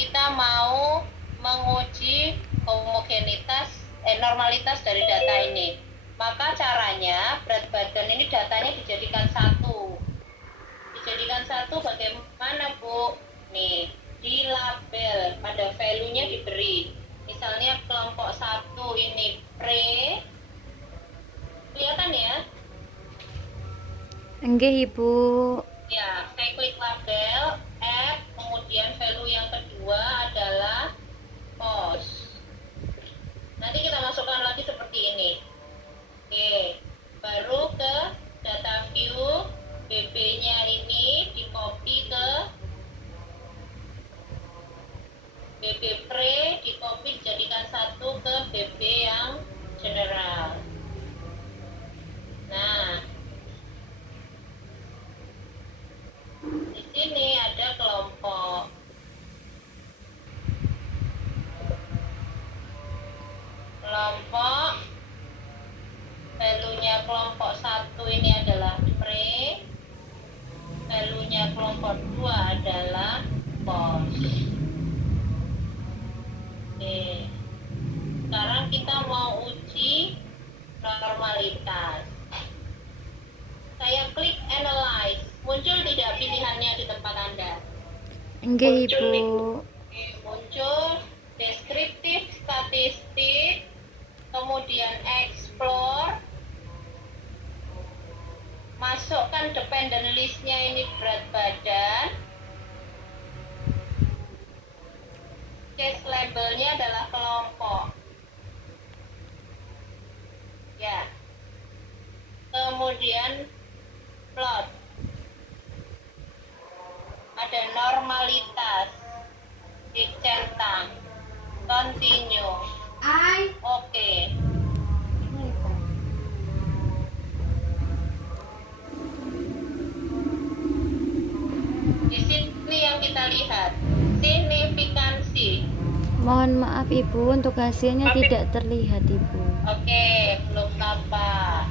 kita mau menguji normalitas dari data ini. Maka caranya berat badan ini datanya dijadikan satu. Dijadikan satu bagaimana, Bu? Nih, di label, pada value-nya diberi. Misalnya kelompok satu ini pre, kelihatan ya? Enggak, Ibu. Ya, saya klik label, add, kemudian value yang kedua adalah post. Nanti kita masukkan lagi seperti ini. Oke, baru ke data view, BB-nya ini di copy ke BB pre, di copy dijadikan satu ke BB yang general. Nah, di sini ada kelompok. Kelompok value-nya kelompok satu ini adalah pre, value-nya kelompok 2 adalah post. Oke. Sekarang kita mau uji normalitas. Saya klik analyze. Muncul tidak pilihannya di tempat Anda? Enggak, Muncul, Ibu. Oke, muncul deskriptif statistik, kemudian explore, masukkan dependent list-nya ini berat badan, case labelnya adalah kelompok. Ya. Kemudian plot. Ada normalitas. Dicentang. Continue. Oke. Di sini yang kita lihat signifikansi. Mohon maaf, Ibu, untuk hasilnya tidak terlihat, Ibu. Oke, belum apa.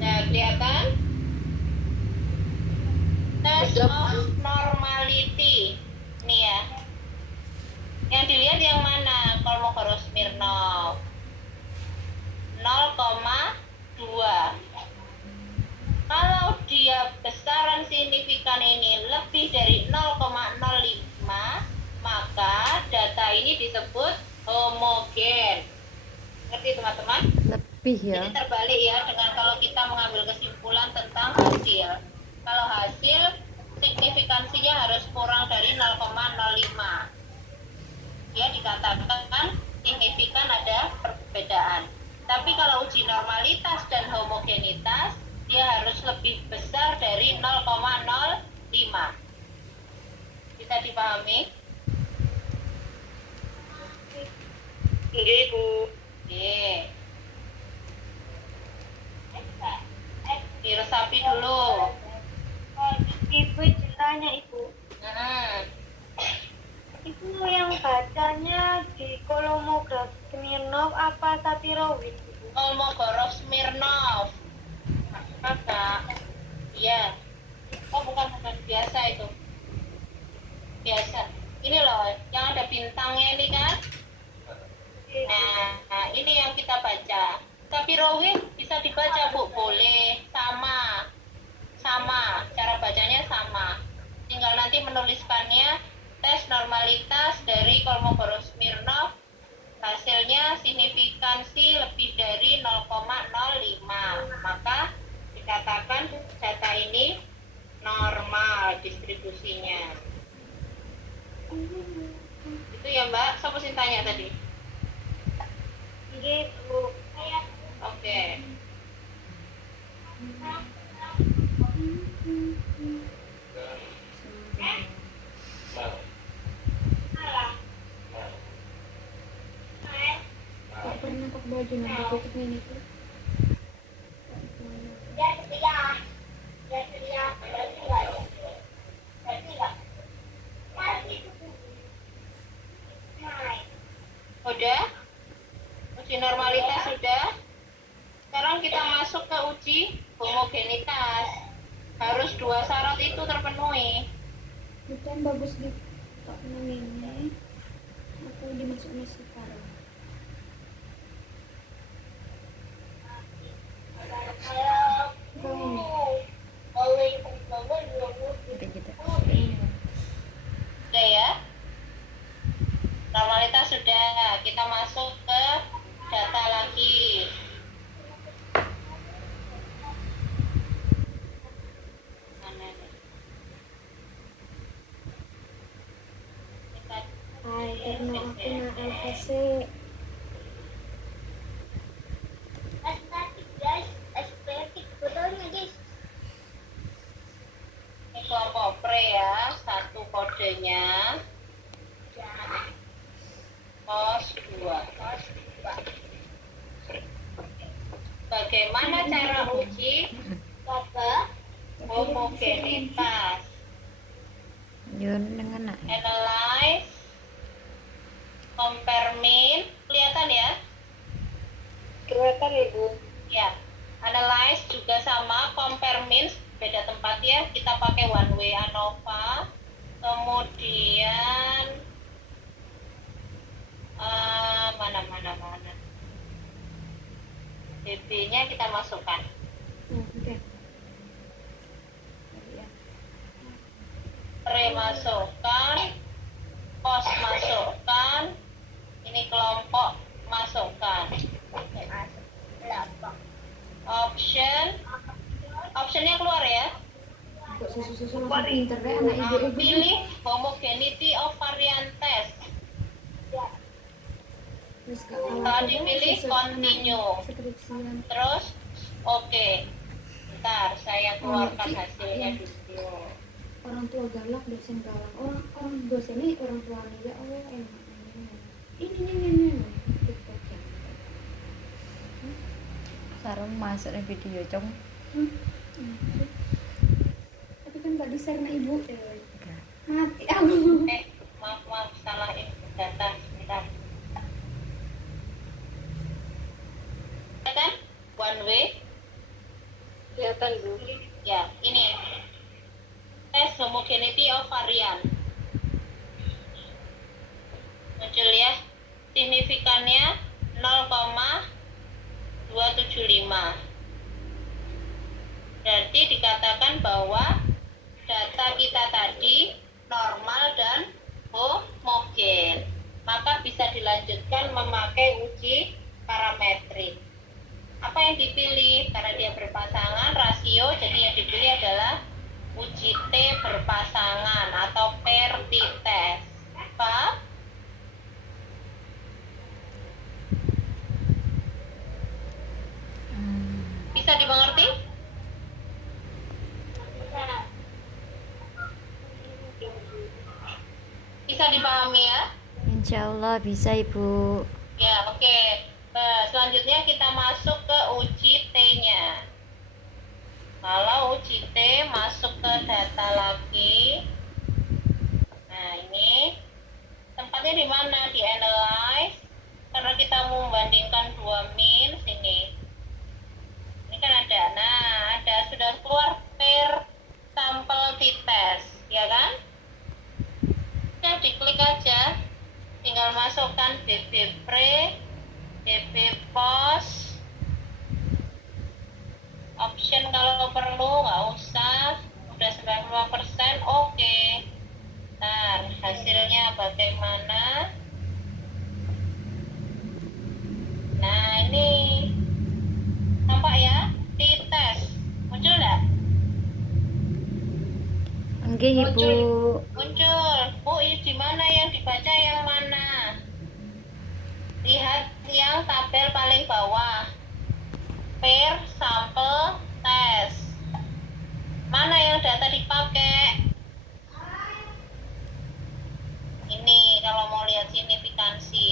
Nah, kelihatan? Test of normality. Ini ya. Yang dilihat yang mana? Kolmogorov Smirnov 0,2. Kalau dia besaran signifikan ini lebih dari 0,05, maka data ini disebut homogen. Ngerti teman-teman? Lebih ya. Jadi terbalik ya dengan kalau kita mengambil kesimpulan tentang hasil. Kalau hasil signifikansinya harus kurang dari 0,05. Ya, dikatakan signifikan ada perbedaan. Tapi kalau uji normalitas dan homogenitas, dia harus lebih besar dari 0,05. Bisa dipahami? Nggih, Bu. Nggih. Diresapi dulu. Ibu ceritanya Ibu. Itu yang bacanya di Kolmogorov Smirnov apa Sapirovic? Kolmogorov Smirnov. Apa? Iya. Oh, bukan biasa itu. Biasa. Ini loh, yang ada bintangnya ini kan? Nah, ini yang kita baca. Sapirovic bisa dibaca, Bu? Boleh. Sama. Cara bacanya sama. Tinggal nanti menuliskannya tes normalitas dari Kolmogorov Smirnov, hasilnya signifikansi lebih dari 0,05, maka dikatakan data ini normal distribusinya. Itu ya, Mbak. Siapa sih tanya tadi? Gitu. Oke. Tak pernah pakai baju nanti tutupnya ini tuh. Udah? Uji normalitas sudah? Sekarang terpenuhi. Itu yang bagus di tak namanya. Aku dimasuk sekarang. Sudah ya, normalitas sudah. Kita masuk ke data lagi. Mana nih? Hai, karena aku na LVC. Ini kelompok pre ya, satu kodenya, cos 2. Bagaimana cara uji homogenitas? Yun dengan Analyze, compare mean, kelihatan ya? Kelihatan Ibu. Ya, analyze juga sama, compare means beda tempat ya. Kita pakai one way ANOVA. Kemudian mana. DB-nya kita masukkan. Oke. Pre masukkan, cos masukkan, ini kelompok masukkan. Optionnya keluar ya. Kok susu-susu langsung pinter deh anak ibu-ibu. Pilih homogeneity of variant test. Terus Setelah dipilih continue. Skripsian. Terus oke. Bentar, saya keluarkan hasilnya dulu. Orang tua galak, dosen galak. Orang dosen ini orang tua ya Allah enak. Ini. Sarung masuk di video cong. Tapi kan gak di-share sama ibu. Enggak. Mati aku. Maaf, salah data sebentar. Ya kan? One way. Kelihatan Bu. Ya, ini. Tes homogeneity of variant. Muncul ya. Signifikannya 0,275. Berarti dikatakan bahwa data kita tadi normal dan homogen. Maka bisa dilanjutkan memakai uji parametrik. Apa yang dipilih? Karena dia berpasangan, rasio, jadi yang dipilih adalah uji T berpasangan atau pair t-test. Paham? Bisa dimengerti? Bisa dipahami ya? Insya Allah bisa ibu. Ya, oke. Nah, selanjutnya kita masuk ke uji T-nya. Kalau uji T masuk ke data lagi. Nah, ini tempatnya di mana? Di analyze. Karena kita mau membandingkan dua min sini. Ini kan ada. Nah, ada sudah keluar pair sampel t-test, ya kan? Udah diklik aja. Tinggal masukkan DB pre, DB post, option kalau perlu, nggak usah. Udah 95%, oke. Ntar hasilnya bagaimana? Nah, ini nampak ya, t-test muncul nggak? Enggak ibu. Muncul. Bu, ini di mana yang dibaca yang mana? Lihat yang tabel paling bawah. Pair sampel test. Mana yang data dipakai? Ini kalau mau lihat signifikansi.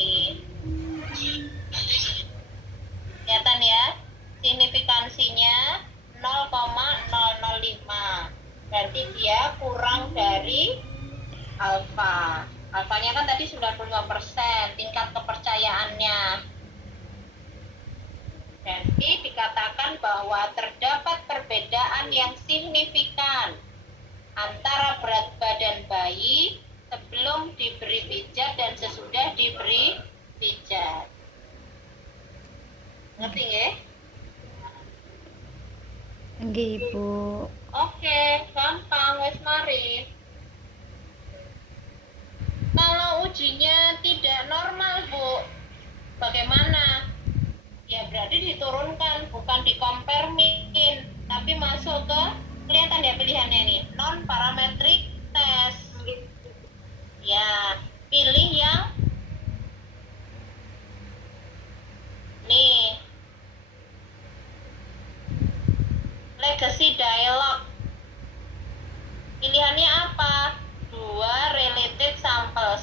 Kelihatan ya? Signifikansinya 0,005. Berarti dia kurang dari alfa. Alfanya kan tadi 95%, tingkat kepercayaannya. Berarti dikatakan bahwa terdapat perbedaan yang signifikan bayi sebelum diberi pijat dan sesudah diberi pijat. Ngerti nggih? Nggih, Ibu. Oke, gampang wes mari. Kalau ujinya tidak normal, Bu, bagaimana? Ya berarti diturunkan, bukan dikompermin, tapi masuk ke, kelihatan ya pilihannya nih, non parametric test. Ya, pilih yang nih, legacy dialog. Pilihannya apa? Dua related sample,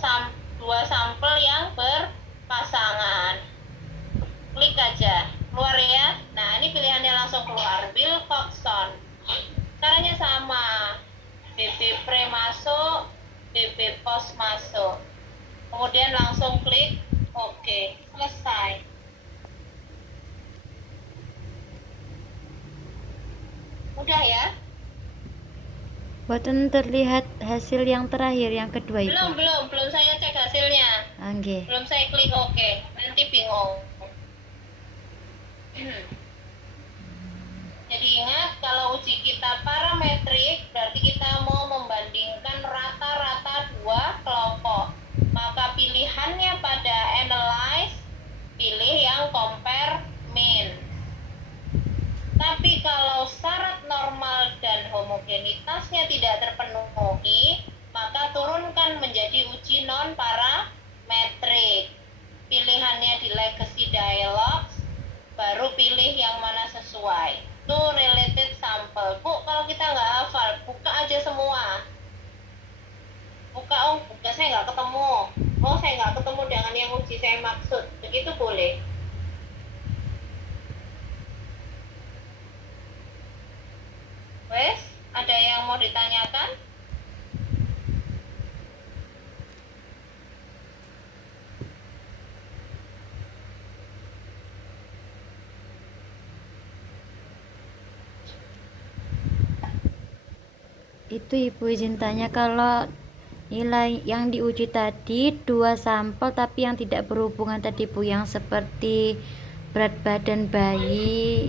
dua sampel yang berpasangan. Klik aja, keluar ya. Nah, ini pilihannya langsung keluar. Wilcoxon. Caranya sama. BB pre masuk, BB post masuk. Kemudian langsung klik oke, selesai. Mudah ya? Boten terlihat hasil yang terakhir yang kedua, Ibu. Belum saya cek hasilnya. Nggih. Belum saya klik oke, nanti bingung. Jadi ingat, kalau uji kita parametrik, berarti kita mau membandingkan rata-rata dua kelompok. Maka pilihannya pada analyze, pilih yang compare mean. Tapi kalau syarat normal dan homogenitasnya tidak terpenuhi, maka turunkan menjadi uji non parametrik. Pilihannya di legacy dialogs, baru pilih yang mana sesuai. Itu related sample. Bu, kalau kita nggak hafal, buka aja semua. Buka saya nggak ketemu. Oh, saya nggak ketemu dengan yang uji saya maksud. Begitu boleh. Wes, ada yang mau ditanyakan? Itu Ibu izin tanya, kalau nilai yang diuji tadi dua sampel tapi yang tidak berhubungan tadi Bu, yang seperti berat badan bayi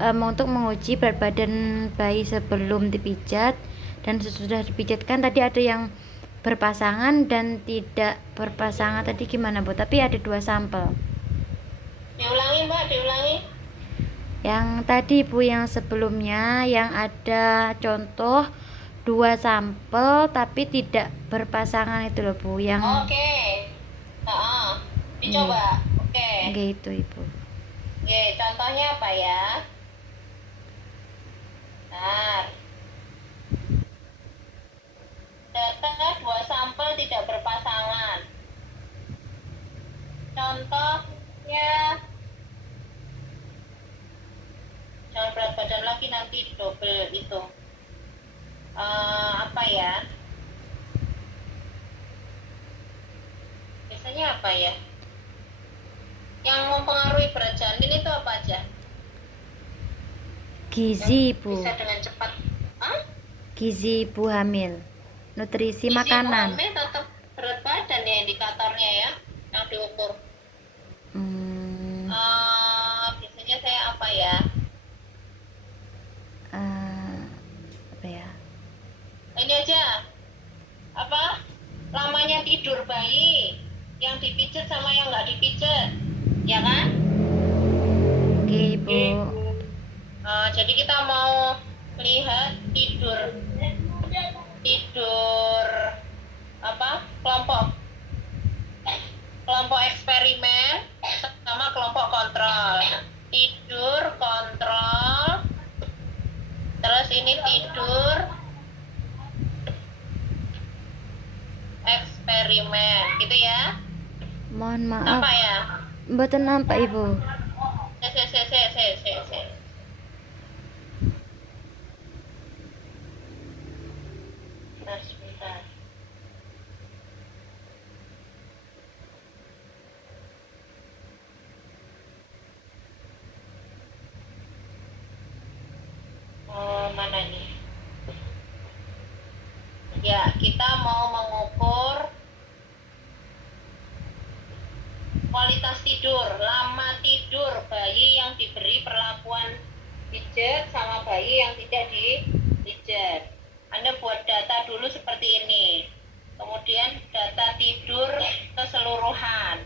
untuk menguji berat badan bayi sebelum dipijat dan sesudah dipijat, kan tadi ada yang berpasangan dan tidak berpasangan tadi gimana Bu? Tapi ada dua sampel. Diulangi Mbak, diulangi. Yang tadi Bu, yang sebelumnya yang ada contoh dua sampel tapi tidak berpasangan itu loh Bu, yang Oke. Dicoba. Oke. gitu Ibu. Oke, contohnya apa ya? Nah, data dua sampel tidak berpasangan. Contohnya, jangan berat badan lagi, nanti double itu. Apa ya? Biasanya apa ya? Yang mempengaruhi berat janin itu apa aja? Gizi Yang Bu, bisa dengan cepat. Hah? gizi ibu hamil, nutrisi Gizi makanan. hamil tetap berat badan ya indikatornya ya, yang diukur. Biasanya saya apa ya? Apa ya? Ini aja. Apa? Lamanya tidur bayi, yang dipijat sama yang nggak dipijat, ya kan? Oke Ibu. Jadi kita mau lihat tidur apa? Kelompok eksperimen sama kelompok kontrol. Tidur kontrol, terus ini tidur eksperimen, gitu ya? Mohon maaf, Apa ya? mboten nampak Ibu. Se. Sebentar. Mana nih? Ya, kita mau mengukur kualitas tidur, lama tidur bayi yang diberi perlakuan pijat sama bayi yang tidak dipijat. Anda buat data dulu seperti ini. Kemudian data tidur keseluruhan.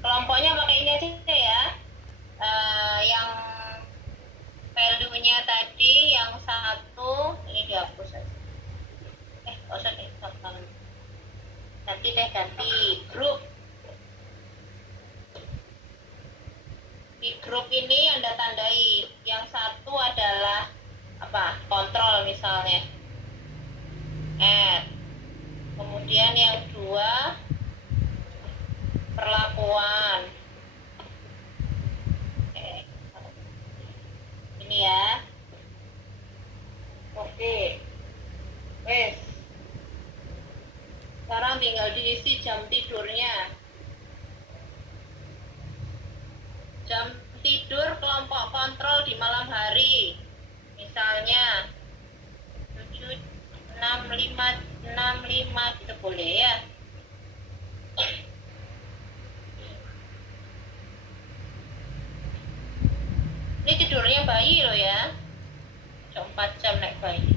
Kelompoknya pakai ini aja ya. Yang value-nya tadi yang satu ini dihapus aja. Nggak usah deh, ganti grup. Di grup ini Anda tandai yang satu adalah apa? Kontrol misalnya. Kemudian yang dua perlakuan. Ini ya. Oke. Wes. Sekarang tinggal diisi jam tidurnya. Jam tidur kelompok kontrol di malam hari. Misalnya 7, 6, 5 gitu boleh ya. Ini tidurnya bayi loh ya. 4 jam naik bayi.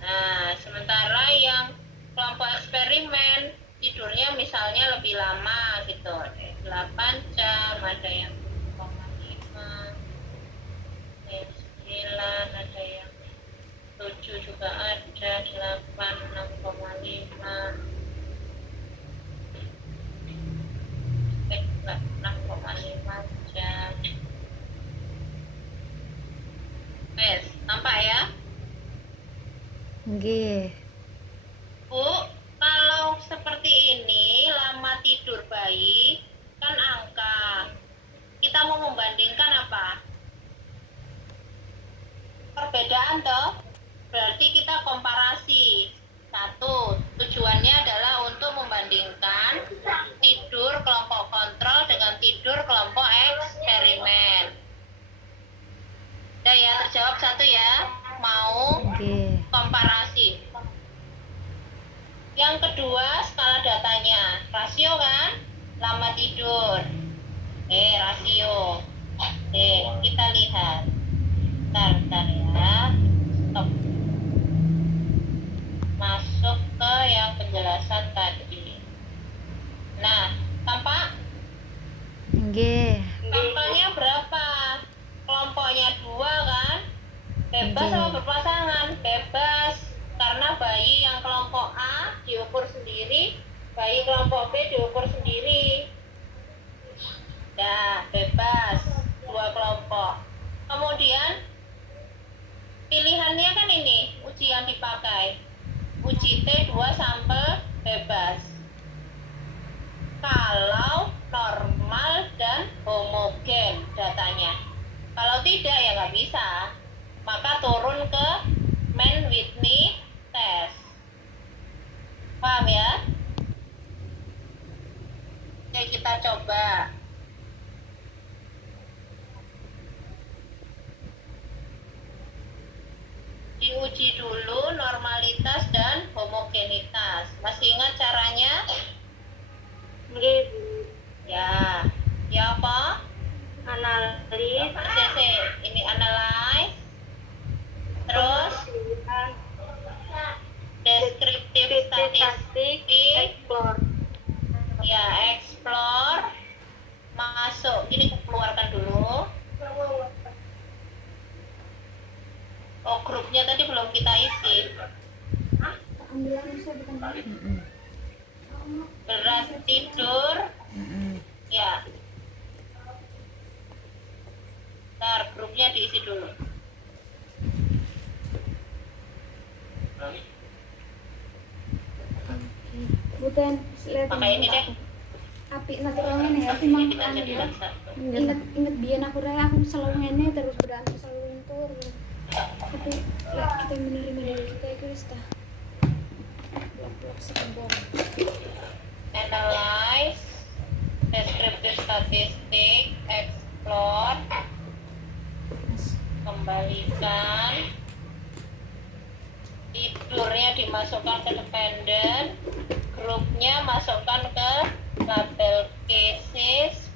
Nah, sementara yang kelompok eksperimen tidurnya misalnya lebih lama gitu. 8 jam, ada yang 0,5, ada yang 9, ada yang 7 juga ada, 8, 6,5, 6,5 jam. Wes, nampak ya? Nggih. Bu, kalau seperti ini lama tidur bayi kan angka. Kita mau membandingkan apa? Perbedaan toh? Berarti kita komparasi. Satu, tujuannya adalah untuk membandingkan tidur kelompok kontrol dengan tidur kelompok eksperimen. Udah ya, terjawab satu ya. Mau Nggih. komparasi. Yang kedua, skala datanya. Rasio kan? Lama tidur. Rasio. Kita lihat. Bentar ya. Stop. Masuk ke yang penjelasan tadi. Nah, tampak? Nggih. Tampaknya berapa? Kelompoknya 2 kan? Bebas Nggih. sama berpasangan? Bebas. Karena bayi yang kelompok A diukur sendiri, bayi kelompok B diukur sendiri. Nah, bebas. 2 kelompok. Kemudian pilihannya kan ini, uji yang dipakai. Uji T2 sampel bebas. Kalau normal dan homogen datanya. Kalau tidak ya nggak bisa. Maka turun ke Mann-Whitney test. Paham ya? Oke, kita coba. Diuji dulu normalitas dan homogenitas. Masih ingat caranya? Nggih, Bu. Ya. Ya apa? Analis, Ini analyze. Terus deskriptif statistik. explore. Ya, explore. Masuk. Ini keluarkan dulu. Oh, grupnya tadi belum kita isi. Ambil saya bukan Mm-mm. Berat tidur. Mm-mm. Ya. Ntar grupnya diisi dulu. bukan lihat Pakai ini deh. api naturalnya nih api mang Kita anu jadikan ya. satu. Ingat biar aku rela aku selalu ngene terus berani selalu lentur gitu. Tapi lah kita menerima diri kita itu istah blok-blok sekembang. Analyze, deskriptif statistik, explore, dikembalikan, tidurnya dimasukkan ke dependent, grupnya masukkan ke tabel cases.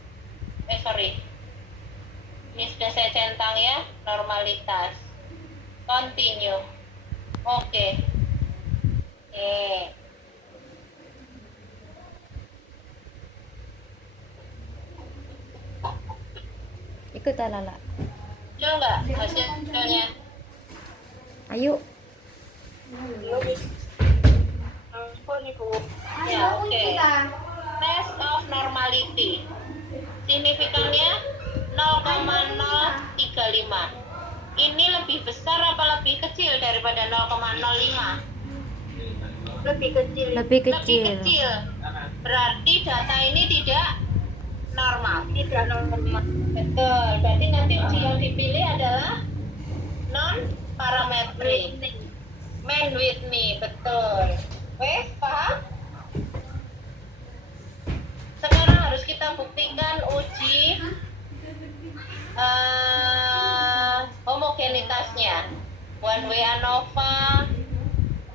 Ini sudah saya centang ya, normalitas. Continue. Oke. Ikut Lala. Muncul nggak hasilnya? Ayo. Ampun Ibu. Ya, oke. Test of normality. Signifikannya 0,035. Ini lebih besar apa lebih kecil daripada 0,05? Lebih kecil. Lebih Lebih kecil. kecil. Berarti data ini tidak normal. Tidak normal. Betul. Berarti nanti uji yang dipilih adalah non parametric. Man with me, betul. Wes, paham? Sekarang harus kita buktikan uji homogenitasnya. One way ANOVA,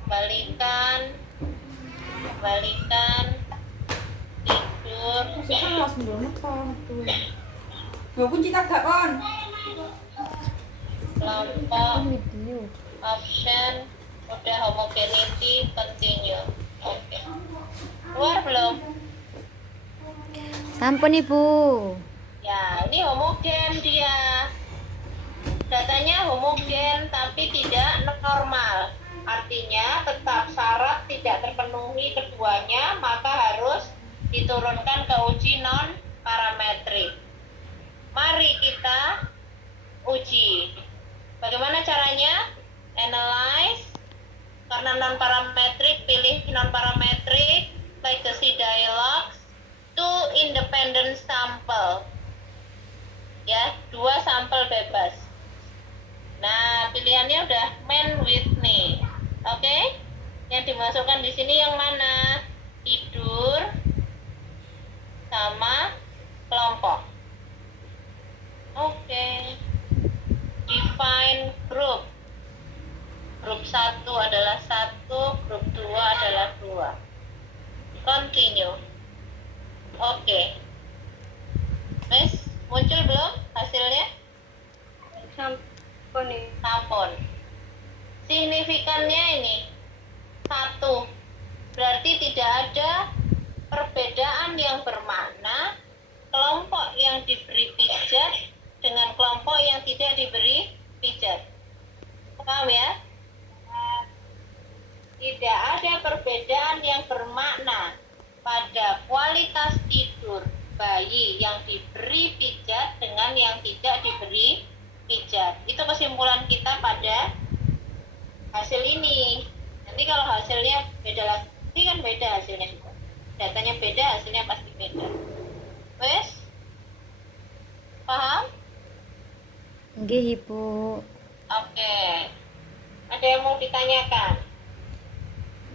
balikan, tidur, Kelas belum apa tuh. Gak kunci tak kon. kelompok, Video. option, udah homogeneity, continue. Oke. Keluar belum? Sampun Ibu. Ya, ini homogen dia. Datanya homogen tapi tidak normal. Artinya tetap syarat tidak terpenuhi keduanya, maka harus diturunkan ke uji non parametrik. Mari kita uji. Bagaimana caranya? Analyze. Karena non parametrik, pilih non parametrik, legacy dialogues, two independent sample. Ya, 2 sampel bebas. Nah, pilihannya udah man with me. Oke? Yang dimasukkan di sini yang mana? Tidur sama kelompok. Oke. Define group. Grup 1 adalah 1, grup 2 adalah 2. Continue. Oke. Miss, muncul belum hasilnya? Sampun nih. Sampun. Signifikannya ini 1. Berarti tidak ada perbedaan yang bermakna kelompok yang diberi pijat dengan kelompok yang tidak diberi pijat. Paham ya? Tidak ada perbedaan yang bermakna pada kualitas tidur bayi yang diberi pijat dengan yang tidak diberi pijat. Itu kesimpulan kita pada hasil ini. Nanti kalau hasilnya beda lagi kan beda hasilnya juga. Datanya beda, hasilnya pasti beda. Wes? Paham? Nggih Ibu. Oke. Ada yang mau ditanyakan?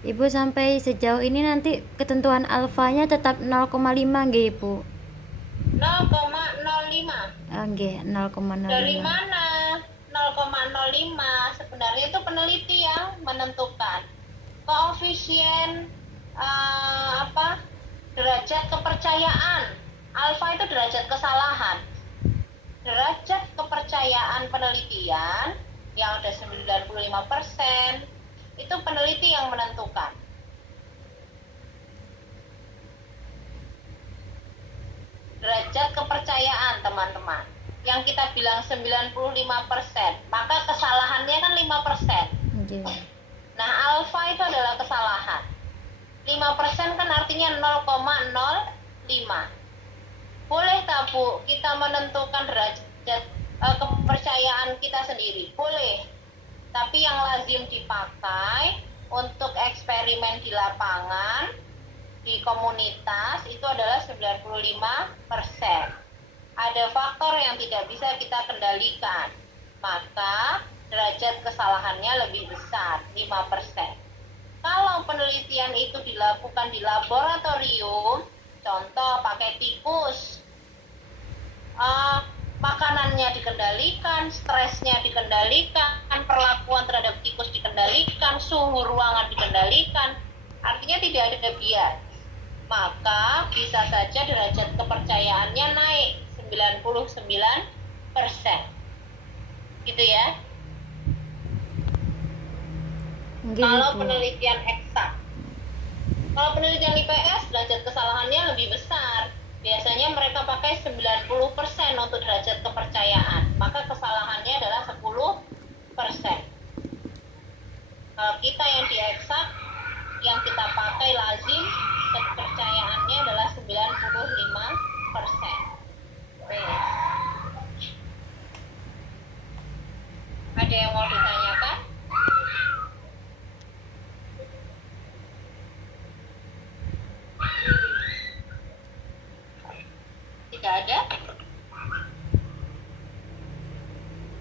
Ibu sampai sejauh ini nanti ketentuan alfanya tetap 0,5 nggih Ibu. 0,05. Nggih, 0,05. Dari mana 0,05? Sebenarnya itu peneliti yang menentukan. Koefisien derajat kepercayaan. Alfa itu derajat kesalahan. Derajat kepercayaan penelitian yang ada 95%, itu peneliti yang menentukan. Derajat kepercayaan teman-teman. Yang kita bilang 95%, maka kesalahannya kan 5%. Nggih. Nah, alfa itu adalah kesalahan. 5% kan artinya 0,05. Boleh tak Bu, kita menentukan derajat kepercayaan kita sendiri? Boleh. Tapi yang lazim dipakai untuk eksperimen di lapangan, di komunitas, itu adalah 95%. Ada faktor yang tidak bisa kita kendalikan, maka derajat kesalahannya lebih besar, 5%. Kalau penelitian itu dilakukan di laboratorium, contoh pakai tikus, makanan makannya dikendalikan, stresnya dikendalikan, perlakuan terhadap tikus dikendalikan, suhu ruangan dikendalikan, artinya tidak ada bias, maka bisa saja derajat kepercayaannya naik 99%. Gitu ya. Mungkin Kalau itu. penelitian eksak. Kalau penelitian IPS, derajat kesalahannya lebih besar. Biasanya mereka pakai 90% untuk derajat kepercayaan. Maka kesalahannya adalah 10%. Kalau kita yang di eksak, yang kita pakai lazim, kepercayaannya adalah 95%. Ada yang mau ditanyakan? Tidak ada?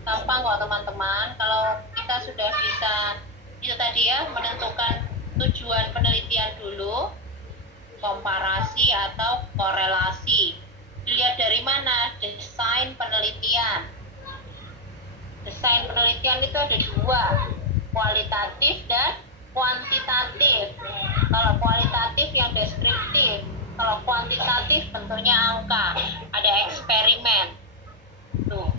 Gampang kok teman-teman. Kalau kita sudah bisa itu tadi ya, menentukan tujuan penelitian dulu, komparasi atau korelasi. Dilihat dari mana? Desain penelitian. Desain penelitian itu ada dua, kualitatif dan kuantitatif. Kalau kualitatif yang deskriptif, kalau kuantitatif bentuknya angka, ada eksperimen. Tuh.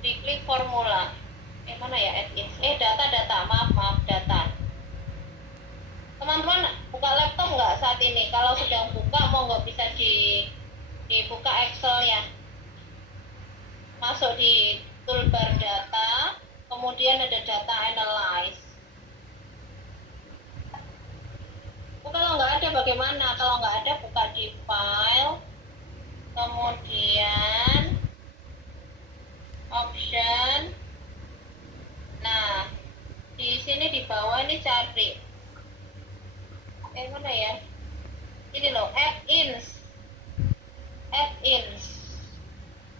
Diklik formula. Mana ya add-ins? Data. Maaf, data. Teman-teman buka laptop nggak saat ini? Kalau sedang buka, mau nggak bisa dibuka Excel-nya. Masuk di toolbar data, kemudian ada data analyze. Kalau nggak ada bagaimana? Kalau nggak ada, buka di file, kemudian option. Nah, di sini di bawah ini cari. Mana ya? Ini loh, add-ins. Add-ins.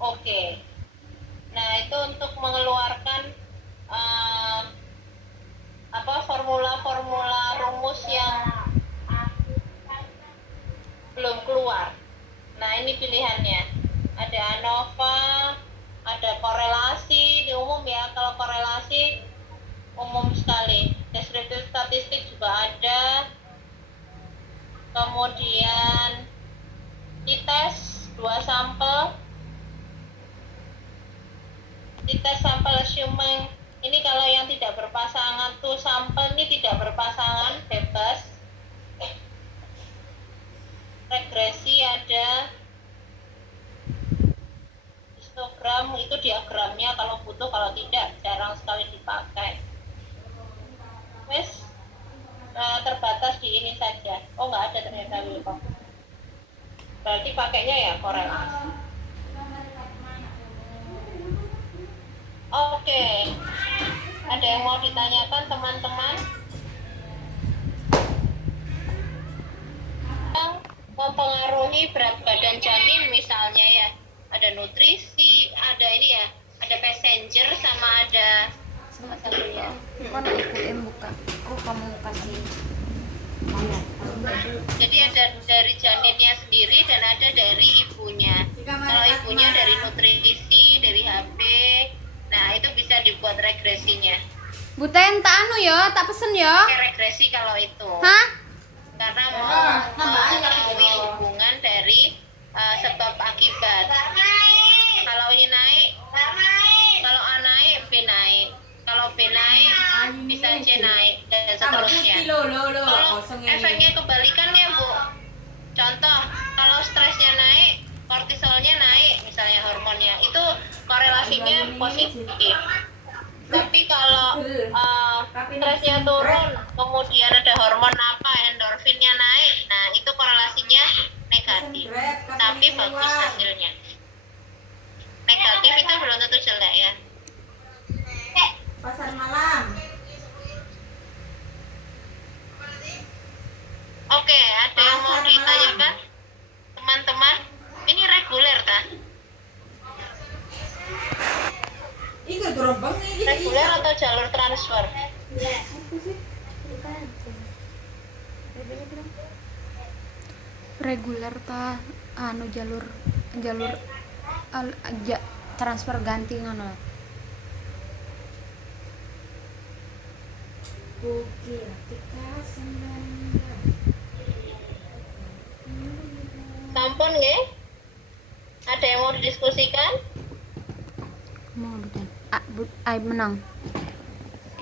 Oke. Nah, itu untuk mengeluarkan formula-formula rumus yang belum keluar. Nah, ini pilihannya. Ada ANOVA, ada korelasi, di umum ya. Kalau korelasi umum sekali. Deskriptif statistik juga ada. Kemudian dites 2 sampel. Dites sampel assuming. Ini kalau yang tidak berpasangan tuh sampel ini tidak berpasangan, bebas. Regresi ada. Histogram itu diagramnya kalau butuh, kalau tidak jarang sekali dipakai. Wes, terbatas di ini saja. Oh, nggak ada ternyata Wilco. Berarti pakainya ya korelasi. Oke. Ada yang mau ditanyakan teman-teman? Yang mempengaruhi berat badan janin misalnya ya. Ada nutrisi, ada ini ya, ada passenger sama ada Sama satunya. Mana ibu buka? Kamu kasih. Jadi ada dari janinnya sendiri dan ada dari ibunya. Kalau ibunya dari nutrisi, dari HB, nah itu bisa dibuat regresinya. Buten tak anu ya, tak pesen ya. Oke, regresi kalau itu. Hah? Karena mau mengetahui hubungan dari sebab akibat. Kalau ini naik, kalau A naik, B naik. Kalau B naik, bisa C naik dan seterusnya. Kalau efeknya kebalikannya Bu, Contoh, kalau stresnya naik, kortisolnya naik, misalnya hormonnya, itu korelasinya positif. Tapi kalau stresnya turun, kemudian ada hormon apa, endorfinnya naik, nah itu korelasinya negatif. Tapi bagus hasilnya. Negatif itu belum tentu jelek ya. Pasar malam. Oke, ada yang mau ditanyakan? Teman-teman, ini reguler kan? Iku gerombang ini. Reguler atau jalur transfer? Reguler ta anu jalur jalur transfer ganti ngono. Oke, tika sembilan. Sampun nggih? Ada yang mau didiskusikan? Mau bukan. Menang.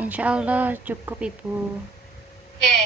Insya Allah cukup Ibu. Oke.